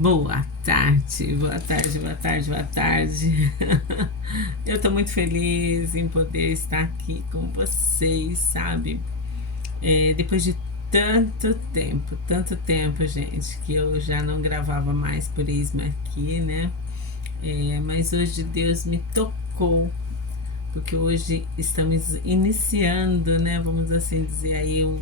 Boa tarde, boa tarde, boa tarde, boa tarde. Eu tô muito feliz em poder estar aqui com vocês, sabe? Depois de tanto tempo, gente, que eu já não gravava mais por Isma aqui, né? Mas hoje Deus me tocou, porque hoje estamos iniciando, né? Vamos assim dizer aí um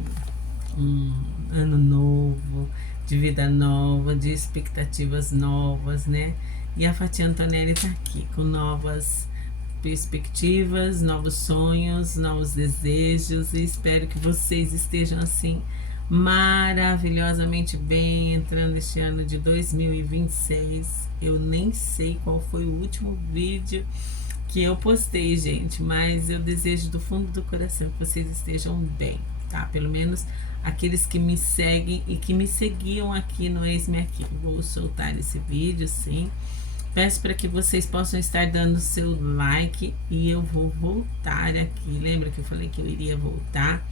ano novo, de vida nova, de expectativas novas, né? E a Fatia Antonelli está aqui com novas perspectivas, novos sonhos, novos desejos e espero que vocês estejam assim maravilhosamente bem entrando este ano de 2026. Eu nem sei qual foi o último vídeo que eu postei, gente, mas eu desejo do fundo do coração que vocês estejam bem, tá? Pelo menos aqueles que me seguem e que me seguiam aqui no Eis-me Aqui. Vou soltar esse vídeo, sim. Peço para que vocês possam estar dando seu like e eu vou voltar aqui. Lembra que eu falei que eu iria voltar?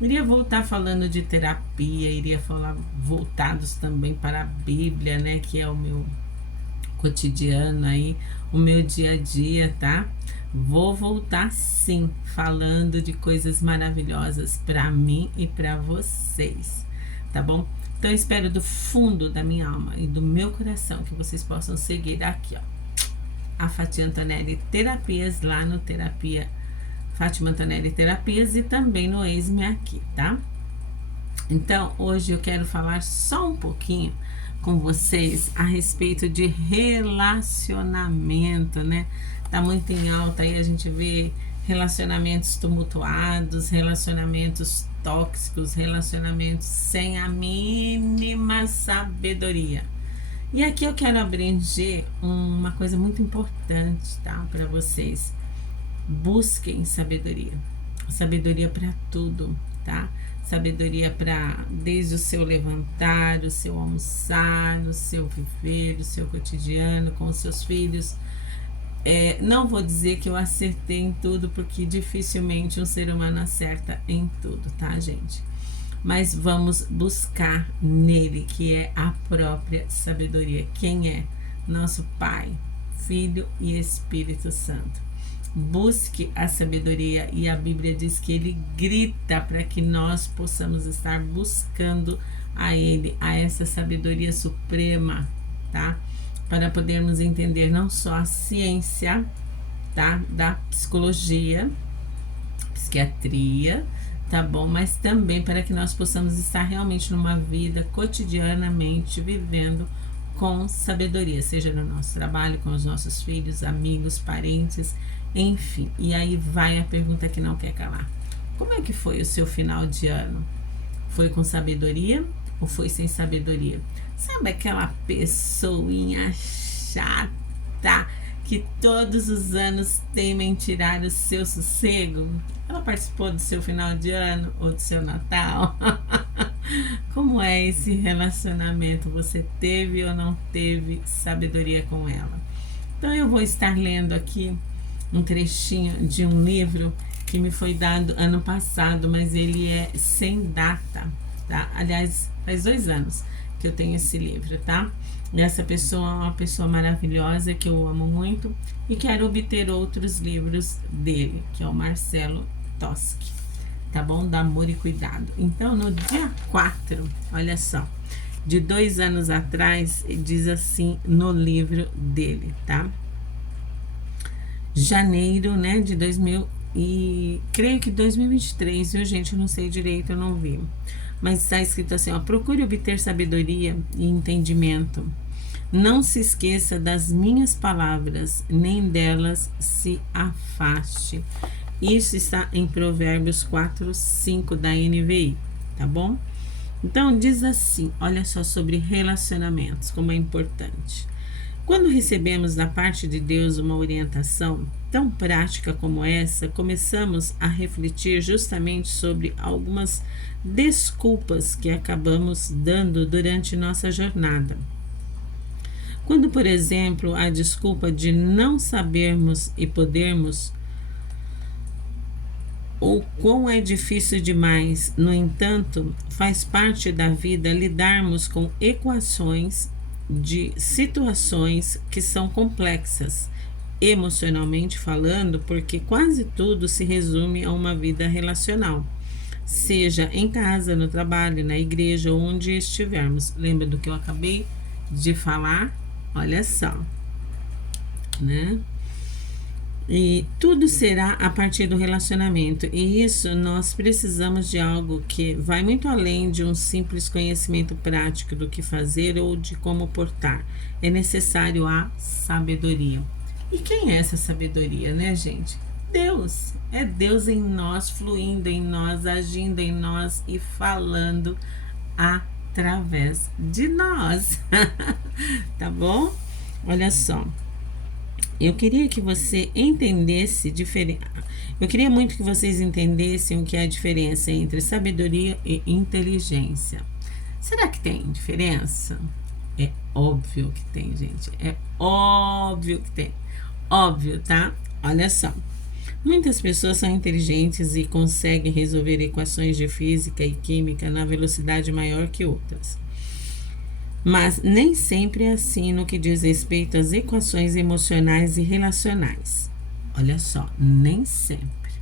Iria voltar falando de terapia, iria falar voltados também para a Bíblia, né? Que é o meu cotidiano aí, o meu dia a dia, tá? Vou voltar sim, falando de coisas maravilhosas para mim e para vocês, tá bom? Então eu espero do fundo da minha alma e do meu coração que vocês possam seguir aqui, ó, a Fatia Antonelli Terapias lá no Terapia Fátima Antonelli Terapias e também no Eis-me Aqui, tá? Então hoje eu quero falar só um pouquinho com vocês a respeito de relacionamento, né? Tá muito em alta aí, a gente vê relacionamentos tumultuados, relacionamentos tóxicos, relacionamentos sem a mínima sabedoria. E aqui eu quero abranger uma coisa muito importante, tá? Para vocês. Busquem sabedoria. Sabedoria para tudo, tá? Sabedoria para desde o seu levantar, o seu almoçar, no seu viver, o seu cotidiano com os seus filhos. Não vou dizer que eu acertei em tudo, porque dificilmente um ser humano acerta em tudo, tá, gente? Mas vamos buscar nele, que é a própria sabedoria. Quem é? Nosso Pai, Filho e Espírito Santo. Busque a sabedoria e a Bíblia diz que ele grita para que nós possamos estar buscando a ele, a essa sabedoria suprema, tá? Para podermos entender não só a ciência, tá? Da psicologia, psiquiatria, tá bom? Mas também para que nós possamos estar realmente numa vida cotidianamente vivendo com sabedoria, seja no nosso trabalho, com os nossos filhos, amigos, parentes, enfim. E aí vai a pergunta que não quer calar. Como é que foi o seu final de ano? Foi com sabedoria ou foi sem sabedoria? Sabe aquela pessoinha chata que todos os anos temem tirar o seu sossego? Ela participou do seu final de ano ou do seu Natal? Como é esse relacionamento? Você teve ou não teve sabedoria com ela? Então eu vou estar lendo aqui um trechinho de um livro que me foi dado ano passado, mas ele é sem data, tá? Aliás, faz 2 anos que eu tenho esse livro, tá? E essa pessoa é uma pessoa maravilhosa que eu amo muito e quero obter outros livros dele, que é o Marcelo Toschi, tá bom? Da Amor e Cuidado. Então, no dia 4, olha só, de 2 anos atrás, diz assim no livro dele, tá? Janeiro, né, de 2000 e creio que 2023, viu, gente? Eu não sei direito, eu não vi. Mas está escrito assim, ó: procure obter sabedoria e entendimento. Não se esqueça das minhas palavras, nem delas se afaste. Isso está em Provérbios 4:5 da NVI, tá bom? Então diz assim, olha só sobre relacionamentos, como é importante. Quando recebemos da parte de Deus uma orientação tão prática como essa, começamos a refletir justamente sobre algumas desculpas que acabamos dando durante nossa jornada. Quando, por exemplo, a desculpa de não sabermos e podermos, ou quão é difícil demais, no entanto, faz parte da vida lidarmos com equações de situações que são complexas, emocionalmente falando, porque quase tudo se resume a uma vida relacional, seja em casa, no trabalho, na igreja, onde estivermos. Lembra do que eu acabei de falar? Olha só, né? E tudo será a partir do relacionamento. E isso nós precisamos de algo que vai muito além de um simples conhecimento prático do que fazer ou de como portar. É necessário a sabedoria. E quem é essa sabedoria, né, gente? Deus. É Deus em nós, fluindo em nós, agindo em nós e falando através de nós. Tá bom? Olha só. Eu queria que você entendesse Eu queria muito que vocês entendessem o que é a diferença entre sabedoria e inteligência. Será que tem diferença? É óbvio que tem, gente. É óbvio que tem. Óbvio, tá? Olha só. Muitas pessoas são inteligentes e conseguem resolver equações de física e química na velocidade maior que outras. Mas nem sempre é assim no que diz respeito às equações emocionais e relacionais. Olha só, nem sempre.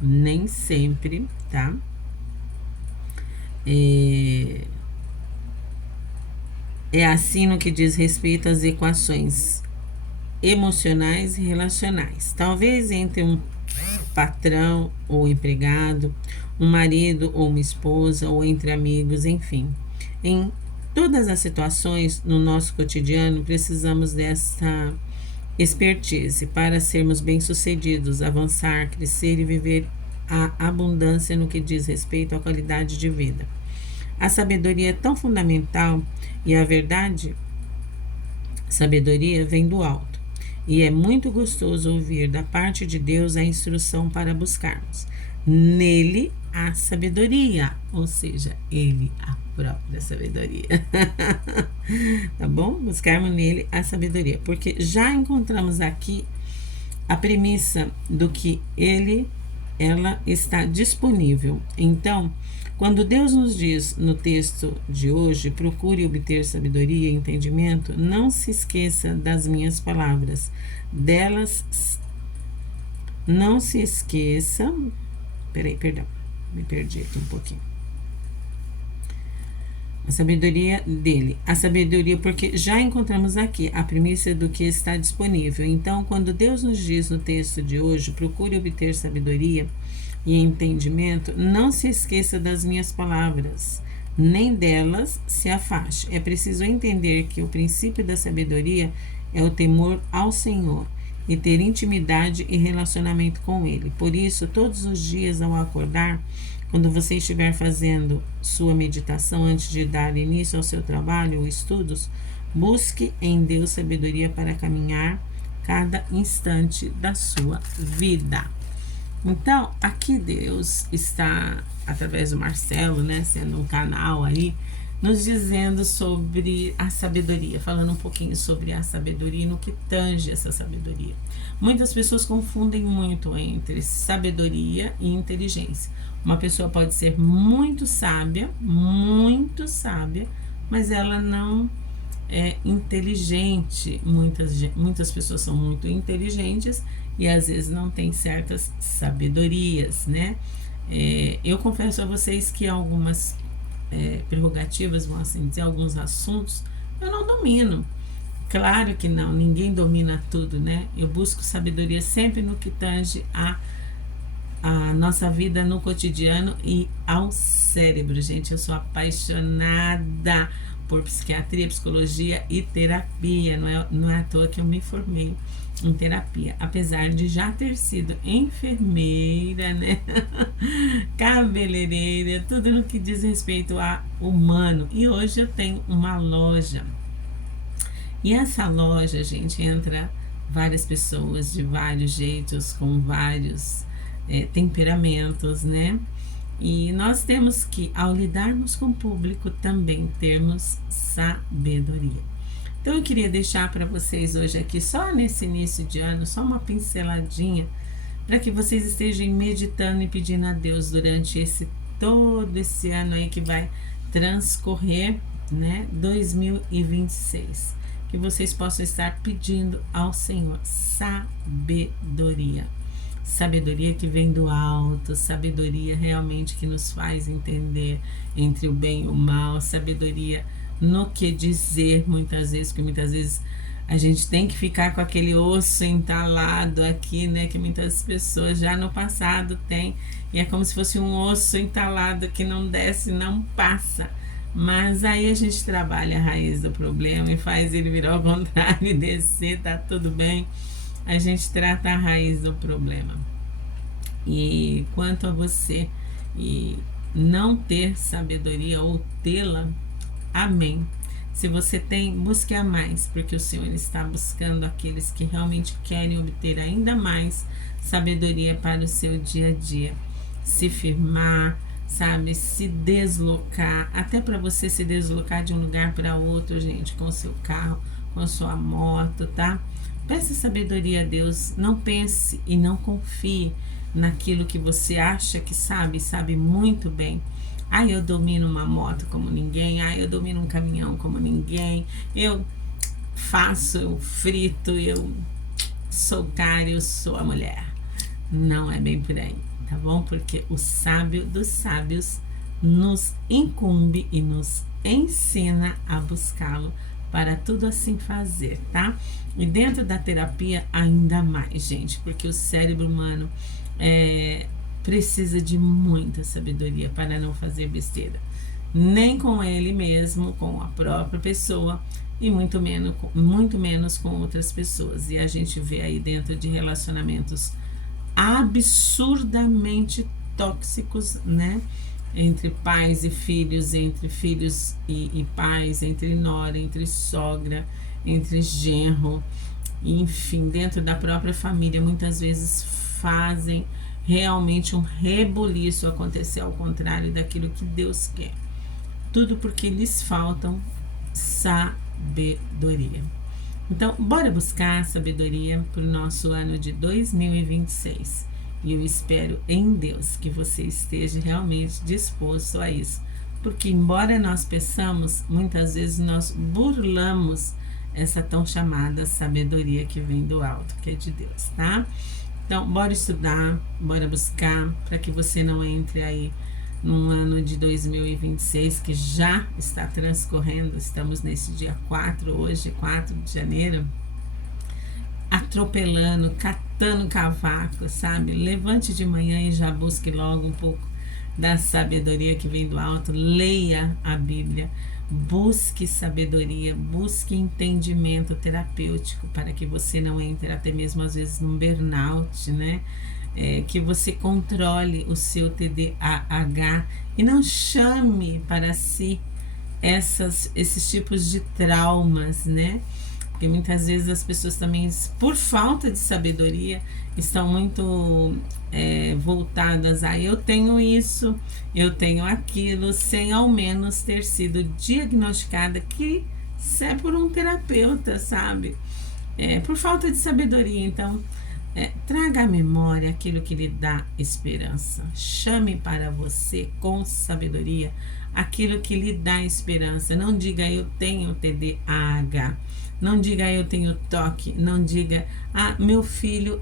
Nem sempre, tá? É assim no que diz respeito às equações emocionais e relacionais. Talvez entre um patrão ou empregado, um marido ou uma esposa, ou entre amigos, enfim. Em todas as situações no nosso cotidiano, precisamos dessa expertise para sermos bem-sucedidos, avançar, crescer e viver a abundância no que diz respeito à qualidade de vida. A sabedoria é tão fundamental e a verdade, sabedoria vem do alto. E é muito gostoso ouvir da parte de Deus a instrução para buscarmos nele a sabedoria, ou seja, ele a própria sabedoria. Tá bom? Buscarmos nele a sabedoria, porque já encontramos aqui a premissa do que ela está disponível. Então, quando Deus nos diz no texto de hoje, procure obter sabedoria e entendimento, não se esqueça das minhas palavras. Delas, não se esqueça. Perdão, me perdi aqui um pouquinho. A sabedoria dele. A sabedoria, porque já encontramos aqui a premissa do que está disponível. Então, quando Deus nos diz no texto de hoje, procure obter sabedoria e entendimento, não se esqueça das minhas palavras, nem delas se afaste. É preciso entender que o princípio da sabedoria é o temor ao Senhor e ter intimidade e relacionamento com Ele. Por isso, todos os dias ao acordar, quando você estiver fazendo sua meditação antes de dar início ao seu trabalho ou estudos, busque em Deus sabedoria para caminhar cada instante da sua vida. Então, aqui Deus está, através do Marcelo, né, sendo um canal aí, nos dizendo sobre a sabedoria, falando um pouquinho sobre a sabedoria e no que tange essa sabedoria. Muitas pessoas confundem muito entre sabedoria e inteligência. Uma pessoa pode ser muito sábia, mas ela não é inteligente. Muitas pessoas são muito inteligentes e às vezes não tem certas sabedorias, né? Eu confesso a vocês que algumas prerrogativas, vão assim dizer, alguns assuntos eu não domino. Claro que não, ninguém domina tudo, né? Eu busco sabedoria sempre no que tange a nossa vida no cotidiano e ao cérebro, gente. Eu sou apaixonada por psiquiatria, psicologia e terapia. Não é à toa que eu me formei em terapia, apesar de já ter sido enfermeira, né? Cabeleireira, tudo no que diz respeito a humano. E hoje eu tenho uma loja. E essa loja, gente, entra várias pessoas de vários jeitos, com vários temperamentos, né? E nós temos que, ao lidarmos com o público, também termos sabedoria. Então eu queria deixar para vocês hoje aqui, só nesse início de ano, só uma pinceladinha, para que vocês estejam meditando e pedindo a Deus durante todo esse ano aí que vai transcorrer, né, 2026, que vocês possam estar pedindo ao Senhor sabedoria. Sabedoria que vem do alto, sabedoria realmente que nos faz entender entre o bem e o mal, sabedoria no que dizer muitas vezes, porque muitas vezes a gente tem que ficar com aquele osso entalado aqui, né, que muitas pessoas já no passado têm, e é como se fosse um osso entalado que não desce, não passa. Mas aí a gente trabalha a raiz do problema e faz ele virar ao contrário e descer, tá tudo bem. A gente trata a raiz do problema. E quanto a você e não ter sabedoria ou tê-la, amém. Se você tem, busque a mais, porque o Senhor está buscando aqueles que realmente querem obter ainda mais sabedoria para o seu dia a dia. Se firmar, sabe, se deslocar, até para você se deslocar de um lugar para outro, gente, com o seu carro, com a sua moto, tá? Peça sabedoria a Deus, não pense e não confie naquilo que você acha que sabe muito bem. Ah, eu domino uma moto como ninguém, ah, eu domino um caminhão como ninguém, eu faço, eu frito, eu sou cara, eu sou a mulher. Não é bem por aí, tá bom? Porque o sábio dos sábios nos incumbe e nos ensina a buscá-lo para tudo assim fazer, tá? E dentro da terapia ainda mais, gente, porque o cérebro humano precisa de muita sabedoria para não fazer besteira, nem com ele mesmo, com a própria pessoa e muito menos com outras pessoas. E a gente vê aí dentro de relacionamentos absurdamente tóxicos, né? Entre pais e filhos, entre filhos e pais, entre nora, entre sogra, entre genro, enfim, dentro da própria família, muitas vezes fazem realmente um rebuliço acontecer ao contrário daquilo que Deus quer. Tudo porque lhes faltam sabedoria. Então, bora buscar sabedoria para o nosso ano de 2026. E eu espero em Deus que você esteja realmente disposto a isso. Porque embora nós peçamos, muitas vezes nós burlamos essa tão chamada sabedoria que vem do alto, que é de Deus, tá? Então, bora estudar, bora buscar, para que você não entre aí num ano de 2026 que já está transcorrendo. Estamos nesse dia 4, hoje, 4 de janeiro, atropelando, catando cavaco, sabe? Levante de manhã e já busque logo um pouco da sabedoria que vem do alto. Leia a Bíblia, busque sabedoria, busque entendimento terapêutico para que você não entre até mesmo às vezes num burnout, né? Que você controle o seu TDAH e não chame para si esses tipos de traumas, né? Porque muitas vezes as pessoas também, por falta de sabedoria, estão muito voltadas a eu tenho isso, eu tenho aquilo, sem ao menos ter sido diagnosticada, que é por um terapeuta, sabe? Por falta de sabedoria. Então, traga à memória aquilo que lhe dá esperança. Chame para você com sabedoria aquilo que lhe dá esperança. Não diga eu tenho TDAH. Não diga eu tenho toque. Não diga meu filho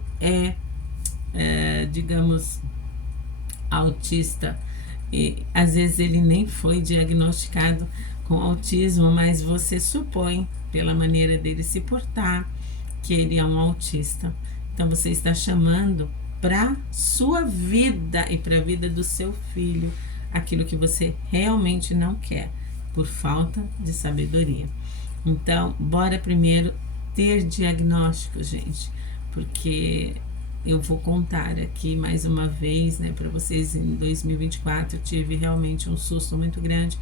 digamos, autista. E às vezes ele nem foi diagnosticado com autismo, mas você supõe pela maneira dele se portar que ele é um autista. Então você está chamando para sua vida e para a vida do seu filho aquilo que você realmente não quer, por falta de sabedoria. Então, bora primeiro ter diagnóstico, gente, porque eu vou contar aqui mais uma vez, né, para vocês. Em 2024 eu tive realmente um susto muito grande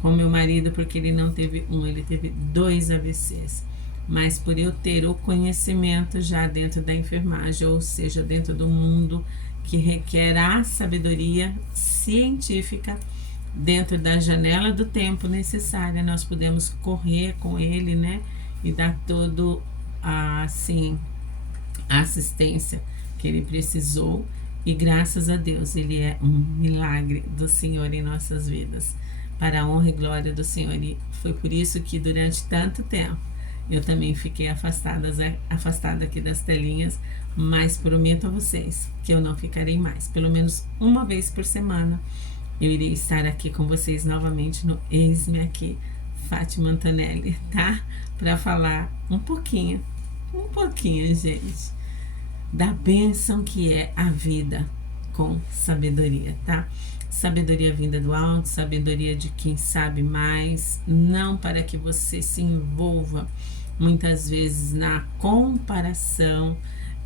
com meu marido, porque ele não teve ele teve 2 AVCs. Mas por eu ter o conhecimento já dentro da enfermagem, ou seja, dentro do mundo que requer a sabedoria científica, dentro da janela do tempo necessária, nós podemos correr com ele, né? E dar todo assim, a assistência que ele precisou. E graças a Deus, ele é um milagre do Senhor em nossas vidas. para a honra e glória do Senhor. E foi por isso que durante tanto tempo eu também fiquei afastada aqui das telinhas, mas prometo a vocês que eu não ficarei mais. Pelo menos uma vez por semana eu irei estar aqui com vocês novamente no Eis-me Aqui, Fátima Antonelli, tá? Para falar um pouquinho, gente, da bênção que é a vida com sabedoria, tá? Sabedoria vinda do alto, sabedoria de quem sabe mais, não para que você se envolva muitas vezes na comparação,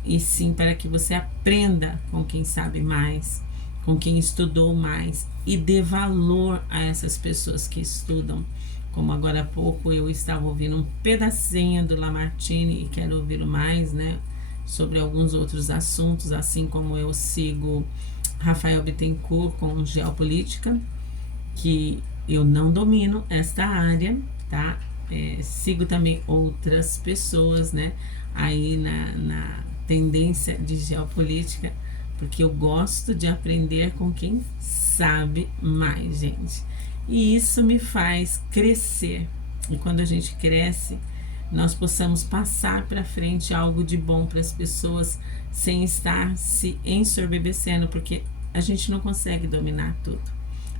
e sim para que você aprenda com quem sabe mais, com quem estudou mais, e dê valor a essas pessoas que estudam. Como agora há pouco eu estava ouvindo um pedacinho do Lamartine e quero ouvi-lo mais, né? Sobre alguns outros assuntos, assim como eu sigo Rafael Bittencourt com geopolítica, que eu não domino esta área, tá? Sigo também outras pessoas, né? Aí na tendência de geopolítica, porque eu gosto de aprender com quem sabe mais, gente. E isso me faz crescer. E quando a gente cresce, nós possamos passar para frente algo de bom para as pessoas sem estar se ensoberbecendo, porque a gente não consegue dominar tudo.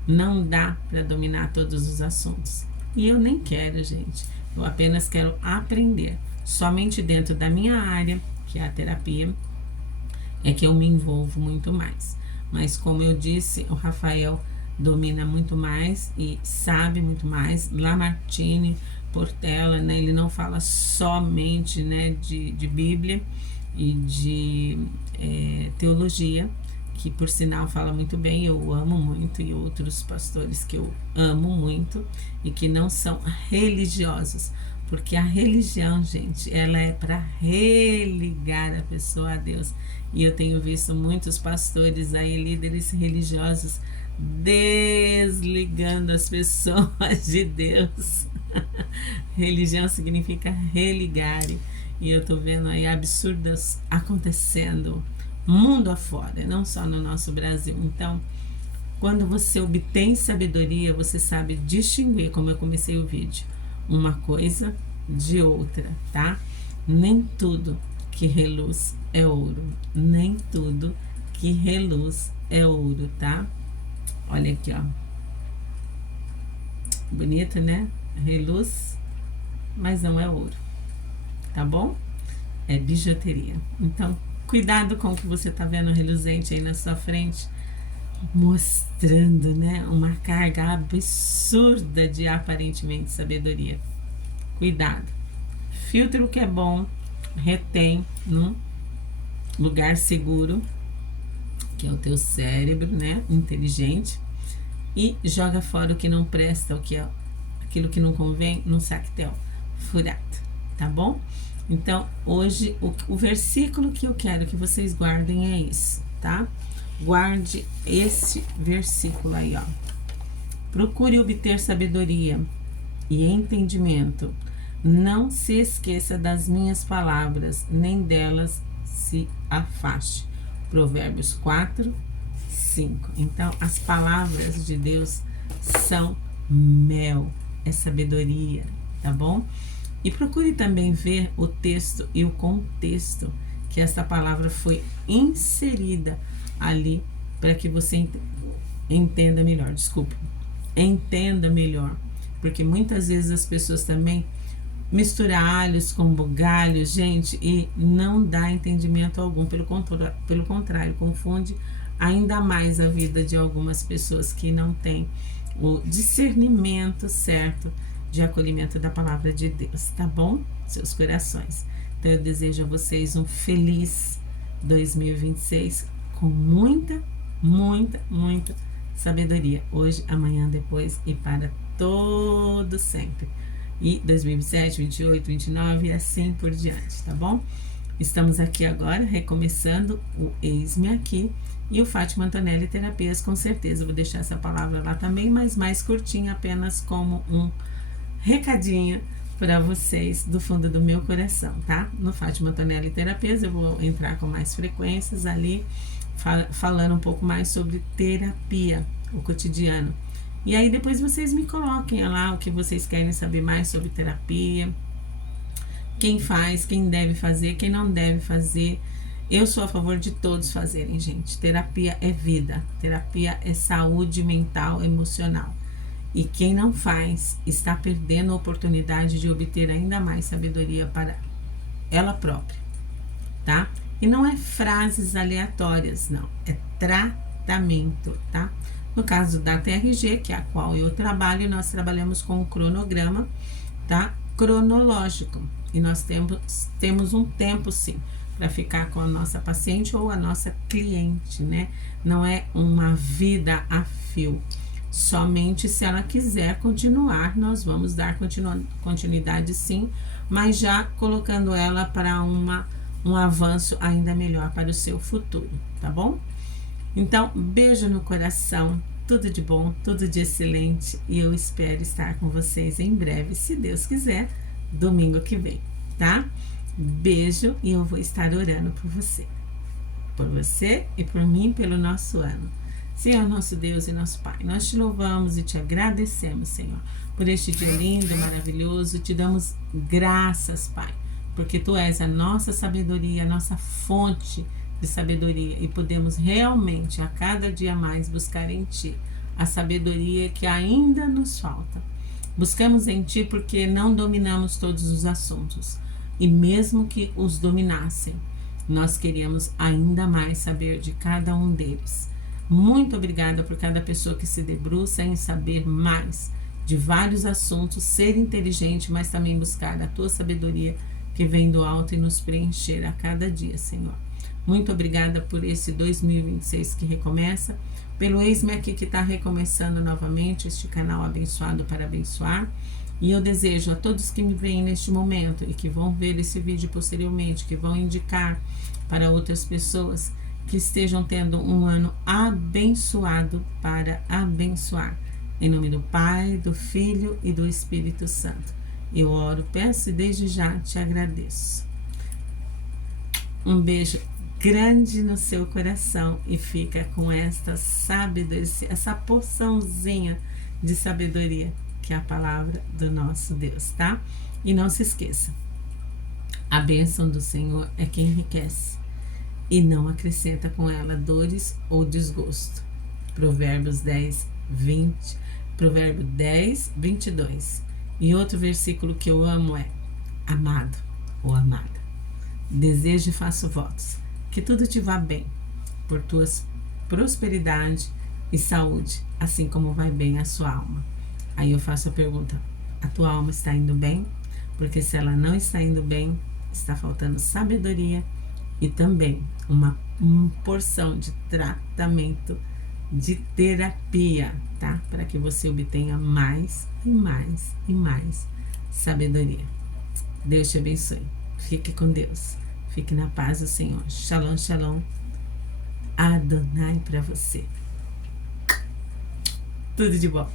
Não dá para dominar todos os assuntos. E eu nem quero, gente. Eu apenas quero aprender. Somente dentro da minha área, que é a terapia, é que eu me envolvo muito mais. Mas como eu disse, o Rafael domina muito mais e sabe muito mais. Lamartine, Portela, né? Ele não fala somente, né, de Bíblia e de teologia, que por sinal fala muito bem, eu amo muito, e outros pastores que eu amo muito e que não são religiosos, porque a religião, gente, ela é para religar a pessoa a Deus. E eu tenho visto muitos pastores aí, líderes religiosos, desligando as pessoas de Deus. Religião significa religar, e eu tô vendo aí absurdos acontecendo mundo afora, não só no nosso Brasil. Então, quando você obtém sabedoria, você sabe distinguir, como eu comecei o vídeo, uma coisa de outra, tá? Nem tudo que reluz é ouro, nem tudo que reluz é ouro, tá? Olha aqui, ó. Bonito, né? Reluz, mas não é ouro, tá bom? É bijuteria. Então, cuidado com o que você tá vendo reluzente aí na sua frente, mostrando, né, uma carga absurda de aparentemente sabedoria. Cuidado. Filtra o que é bom, retém num lugar seguro, que é o teu cérebro, né, inteligente, e joga fora o que não presta, o que é aquilo que não convém, num sactel furado, tá bom? Então, hoje, o versículo que eu quero que vocês guardem é esse, tá? Guarde esse versículo aí, ó. Procure obter sabedoria e entendimento. Não se esqueça das minhas palavras, nem delas se afaste. Provérbios 4, 5. Então, as palavras de Deus são mel, é sabedoria, tá bom? E procure também ver o texto e o contexto que esta palavra foi inserida ali, para que você entenda melhor. Desculpa, entenda melhor, porque muitas vezes as pessoas também misturam alhos com bugalhos, gente, e não dá entendimento algum. Pelo contrário, confunde ainda mais a vida de algumas pessoas que não têm o discernimento certo de acolhimento da palavra de Deus, tá bom? Seus corações. Então eu desejo a vocês um feliz 2026 com muita, muita, muita sabedoria. Hoje, amanhã, depois e para todo sempre. E 2027, 28, 29 e assim por diante, tá bom? Estamos aqui agora recomeçando o Eis-me Aqui e o Fátima Antonelli Terapias, com certeza. Vou deixar essa palavra lá também, mas mais curtinha, apenas como um recadinho para vocês do fundo do meu coração, tá? No Fátima Antonelli Terapias eu vou entrar com mais frequências ali, falando um pouco mais sobre terapia, o cotidiano. E aí depois vocês me coloquem lá o que vocês querem saber mais sobre terapia, quem faz, quem deve fazer, quem não deve fazer. Eu sou a favor de todos fazerem, gente. Terapia é vida, terapia é saúde mental, emocional. E quem não faz está perdendo a oportunidade de obter ainda mais sabedoria para ela própria, tá? E não é frases aleatórias, não. É tratamento, tá? No caso da TRG, que é a qual eu trabalho, nós trabalhamos com um cronograma, tá? Cronológico. E nós temos um tempo, sim, para ficar com a nossa paciente ou a nossa cliente, né? Não é uma vida a fio. Somente se ela quiser continuar, nós vamos dar continuidade, sim, mas já colocando ela para um avanço ainda melhor para o seu futuro, tá bom? Então, beijo no coração, tudo de bom, tudo de excelente, e eu espero estar com vocês em breve, se Deus quiser, domingo que vem, tá? Beijo, e eu vou estar orando por você e por mim, pelo nosso ano. Senhor, nosso Deus e nosso Pai, nós te louvamos e te agradecemos, Senhor, por este dia lindo, maravilhoso. Te damos graças, Pai, porque Tu és a nossa sabedoria, a nossa fonte de sabedoria, e podemos realmente a cada dia mais buscar em Ti a sabedoria que ainda nos falta. Buscamos em Ti porque não dominamos todos os assuntos, e mesmo que os dominassem, nós queríamos ainda mais saber de cada um deles. Muito obrigada por cada pessoa que se debruça em saber mais de vários assuntos, ser inteligente, mas também buscar a Tua sabedoria que vem do alto e nos preencher a cada dia, Senhor. Muito obrigada por esse 2026 que recomeça, pelo Eis-me Aqui que está recomeçando novamente este canal abençoado para abençoar. E eu desejo a todos que me veem neste momento e que vão ver esse vídeo posteriormente, que vão indicar para outras pessoas, que estejam tendo um ano abençoado para abençoar. Em nome do Pai, do Filho e do Espírito Santo. Eu oro, peço e desde já te agradeço. Um beijo grande no seu coração e fica com esta sabedoria, essa porçãozinha de sabedoria que é a palavra do nosso Deus, tá? E não se esqueça, a bênção do Senhor é quem enriquece e não acrescenta com ela dores ou desgosto. Provérbios 10, 20, Provérbio 10, 22. E outro versículo que eu amo é: amado ou amada, desejo e faço votos, que tudo te vá bem, por tuas prosperidade e saúde, assim como vai bem a sua alma. Aí eu faço a pergunta: a tua alma está indo bem? Porque se ela não está indo bem, está faltando sabedoria e também uma porção de tratamento, de terapia, tá? Para que você obtenha mais e mais e mais sabedoria. Deus te abençoe. Fique com Deus. Fique na paz do Senhor. Shalom, shalom. Adonai para você. Tudo de bom.